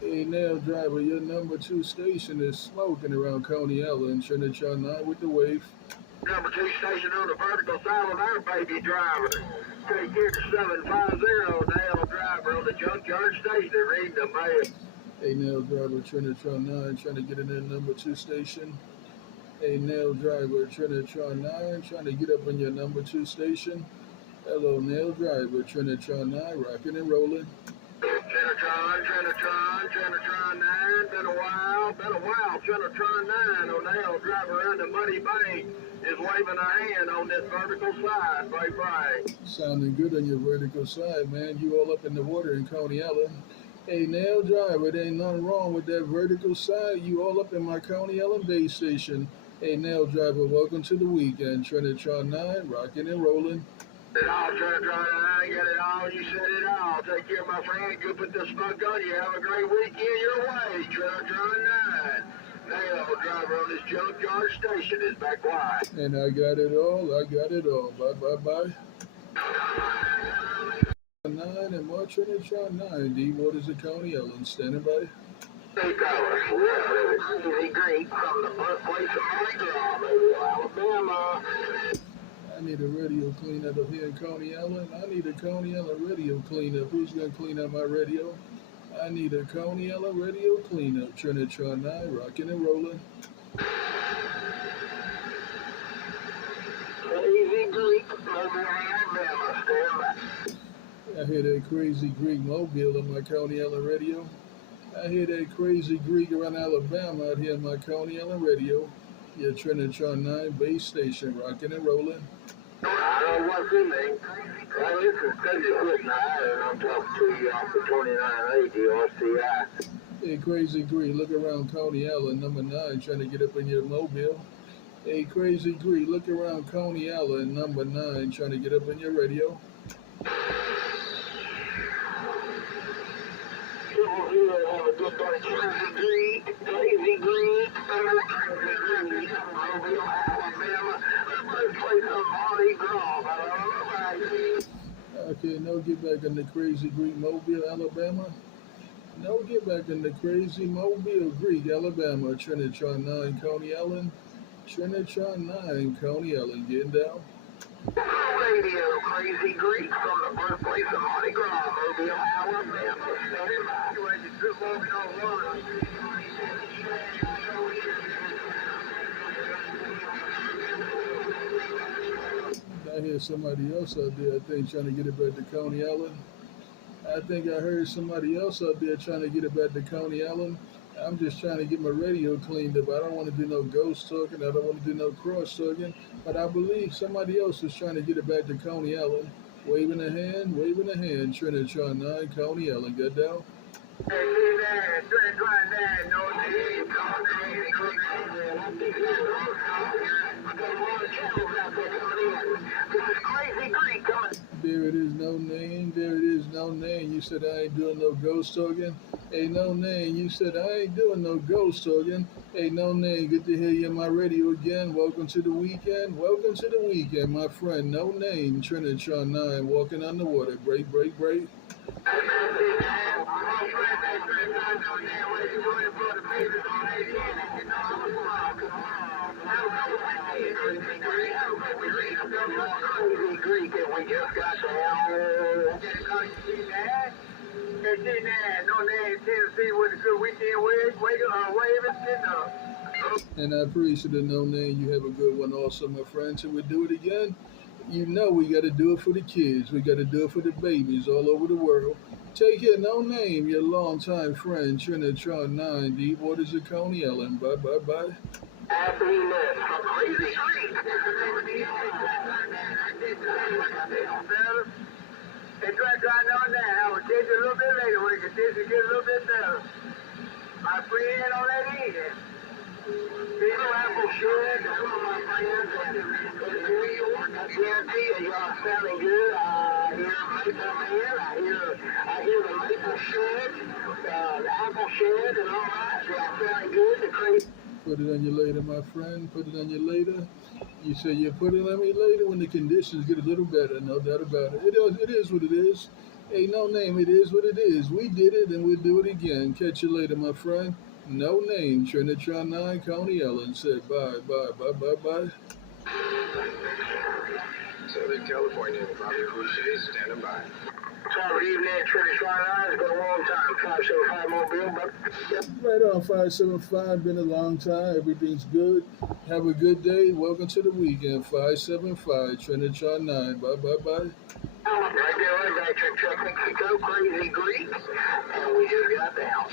Hey, now driver, your number two station is smoking around Coney Island, Trinitron9 with the wave. Number two station on the vertical side of our baby driver. Take here to 750 now driver on the junkyard station reading the mail. Hey, now driver, Trinitron9 trying to get in that number two station. Hey, nail driver, Trinitron9 trying to get up on your number two station. Hello, nail driver, Trinitron9 rocking and rolling. Trinitron9, been a while, Trinitron9 on nail driver around the Muddy Bank is waving a hand on this vertical side, bye. Sounding good on your vertical side, man. You all up in the water in Coney Island. Hey, nail driver, there ain't nothing wrong with that vertical side. You all up in my Coney Island base station. Hey, nail driver, welcome to the weekend. Trinitron9 rocking and rolling. Get it all, Trinitron9, get it all, you said it all. Take care, my friend. Good put the smoke on you. Have a great weekend your way, Trinitron9. Nail driver on this junkyard station is back wide. And I got it all. Bye. 9 and more Trinitron9. D-Waters of Coney Island, standing by. Hey, Color. Easy Greek from the birthplace of Alabama. I need a radio cleanup up here in Coney Island. I need a Coney Island radio cleanup. Who's going to clean up my radio? I need a Coney Island radio cleanup. Trinitron9 rocking and rolling. Easy Greek from Alabama. Stand by. I hear that crazy Greek mobile on my Coney Island radio. I hear that crazy Greek around Alabama out here on my Coney Island radio. Your Trinitron9 base station rocking and rolling. I don't know what's in there. Well, this is Crazy Greek now, and I'm talking to you off the 2980 RCI. Hey, crazy Greek, look around Coney Island, number 9, trying to get up in your mobile. Hey, crazy Greek, look around Coney Island, number 9, trying to get up in your radio. Have a good day, Crazy Greek, Alabama, birthplace of Mardi Gras. Okay, no get back in the crazy Greek Mobile, Alabama. No get back in the crazy Mobile, Greek, Alabama. Trinitron9, Coney Island. Trinitron9, Coney Island, getting down. Radio, Crazy Greek from the birthplace of Mardi Gras, Mobile, Alabama. Standing by. I hear somebody else out there, I think, trying to get it back to Coney Island. I think I heard somebody else out there trying to get it back to Coney Island. I'm just trying to get my radio cleaned up. I don't want to do no ghost talking. I don't want to do no cross talking. But I believe somebody else is trying to get it back to Coney Island. Waving a hand. Trinitron9, Coney Island. Get down. There it is, no name. You said I ain't doing no ghost talking. Hey, no name. You said I ain't doing no ghost talking. Hey, no name. Good to hear you on my radio again. Welcome to the weekend, my friend. No name. Trinitron9 walking on the water. Break. Greek, and we just got no name, Tennessee with a good weekend waving. And I appreciate the no name. You have a good one also, my friend. So we do it again. You know we got to do it for the kids. We got to do it for the babies all over the world. Take care, no name, your longtime friend, Trinitron9, D-Waters of Coney Island. Bye. Happiness from Crazy Greek. Hey, Trinitron on that. I will catch you a little bit later when it continues to get a little bit better. My friend on that end. Big apple shed. Some of my friends in New York, I guarantee you, y'all sounding good. I hear maple man. I hear the maple shed, the apple shed, and all that. Y'all sounding good. The crazy. Put it on you later, my friend. Put it on you later. You say you put it on me later when the conditions get a little better. No doubt about it. It is what it is. Hey, no name, it is what it is. We did it and we'll do it again. Catch you later, my friend. No name, Trinitron9, Coney Ellen said bye, bye, bye, bye, bye. Southern California, Bobby Boucher standing by. Good evening, Trinitron9. It's been a long time. 575 Mobile, but yep. Right on, 575. Been a long time. Everything's good. Have a good day. Welcome to the weekend. 575, Trinitron9. Bye, bye, bye. Right there, right back to Mexico, Crazy Greek, and we just got down.